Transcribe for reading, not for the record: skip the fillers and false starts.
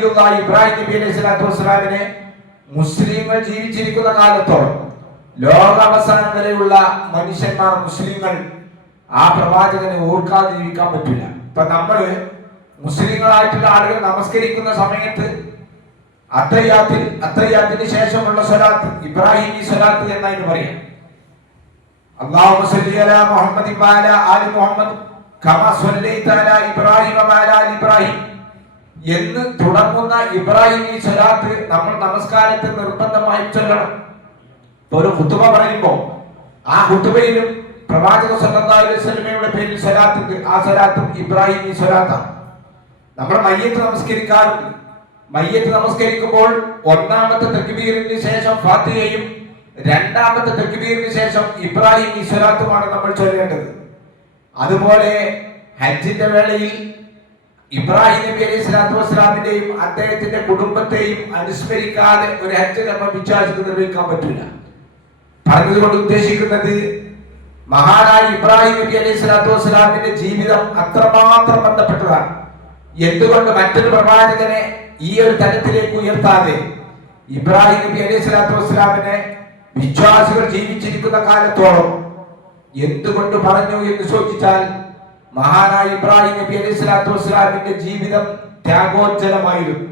ഖലീലുള്ളാഹി ഇബ്രാഹിം നബി അലൈഹി സ്വലാത്തു വസ്സലാമിനെ മുസ്ലിങ്ങൾ ജീവിച്ചിരിക്കുന്ന കാലത്തോളം ലോകാവസാനം വരെയുള്ള മനുഷ്യന്മാർ മുസ്ലിങ്ങൾ ആ പ്രവാചകനെ ഓർക്കാതെ ജീവിക്കാൻ പറ്റില്ല. ഇപ്പൊ നമ്മള് മുസ്ലിങ്ങളായിട്ടുള്ള ആളുകൾ നമസ്കരിക്കുന്ന സമയത്ത് അത്തഹിയ്യാത്തിന് ശേഷമുള്ള സ്വലാത്ത് ഇബ്രാഹിമി സ്വലാത്ത് എന്നതിന് പറയാം. അല്ലാഹുമ്മ സ്വല്ലി അലാ മുഹമ്മദി വഅലാ ആലി മുഹമ്മദ് കമാ സ്വല്ലൈത അലാ ഇബ്രാഹിമ വഅലാ ആലി ഇബ്രാഹിം എന്ന് തുടങ്ങുന്ന ഇബ്രാഹിമി സ്വലാത്ത് നമ്മൾ നമസ്കാരത്തിൽ നിർബന്ധമായി ചൊല്ലണം. ഒരു ഖുതുബ പറയുമ്പോൾ ആ ഖുതുബയിലും പ്രവാചക സല്ലല്ലാഹു അലൈഹി വസല്ലമയുടെ പേരിൽ സ്വലാത്തുണ്ട്. ആ സ്വലാത്തും ഇബ്രാഹിമി സ്വലാത്താണ്. നമ്മൾ മയ്യത്ത് നമസ്കരിക്കാറുണ്ട്. മയ്യത്ത് നമസ്കരിക്കുമ്പോൾ ഒന്നാമത്തെ തക്ബീറിന് ശേഷം ഫാത്തിഹയും രണ്ടാമത്തെ തക്ബീറിന് ശേഷം ഇബ്രാഹിമി സ്വലാത്തുമാണ് നമ്മൾ ചൊല്ലേണ്ടത്. അതുപോലെ ഹജ്ജിന്റെ വേളയിൽ ഇബ്രാഹിം നബി അലൈഹി സ്വലാത്തു വസ്സലാമിന്റെയും അദ്ദേഹത്തിന്റെ കുടുംബത്തെയും അനുസ്മരിക്കാതെ ഒരു ഹജ്ജ് കർമ്മം വിശ്വാസിക്ക് നിർവഹിക്കാൻ പറ്റില്ല. പറഞ്ഞതുകൊണ്ട് ഉദ്ദേശിക്കുന്നത് മഹാനായ ഇബ്രാഹിം നബി അലൈഹി സ്വലാത്തു വസ്സലാമിന്റെ ജീവിതം അത്രമാത്രം ബന്ധപ്പെട്ടതാണ്. എന്തുകൊണ്ട് മറ്റൊരു പ്രവാചകനെ ഈ ഒരു തലത്തിലേക്ക് ഉയർത്താതെ ഇബ്രാഹിം നബി അലൈഹി സ്വലാത്തു വസ്സലാമിനെ വിശ്വാസികൾ ജീവിച്ചിരിക്കുന്ന കാലത്തോളം എന്തുകൊണ്ട് പറഞ്ഞു എന്ന് ചോദിച്ചാൽ മഹാനായ ഇബ്രാഹിം നബി അലൈഹി സ്വലാത്തു വസ്സലാമിന്റെ ജീവിതം ത്യാഗോജ്ജലമായിരുന്നു.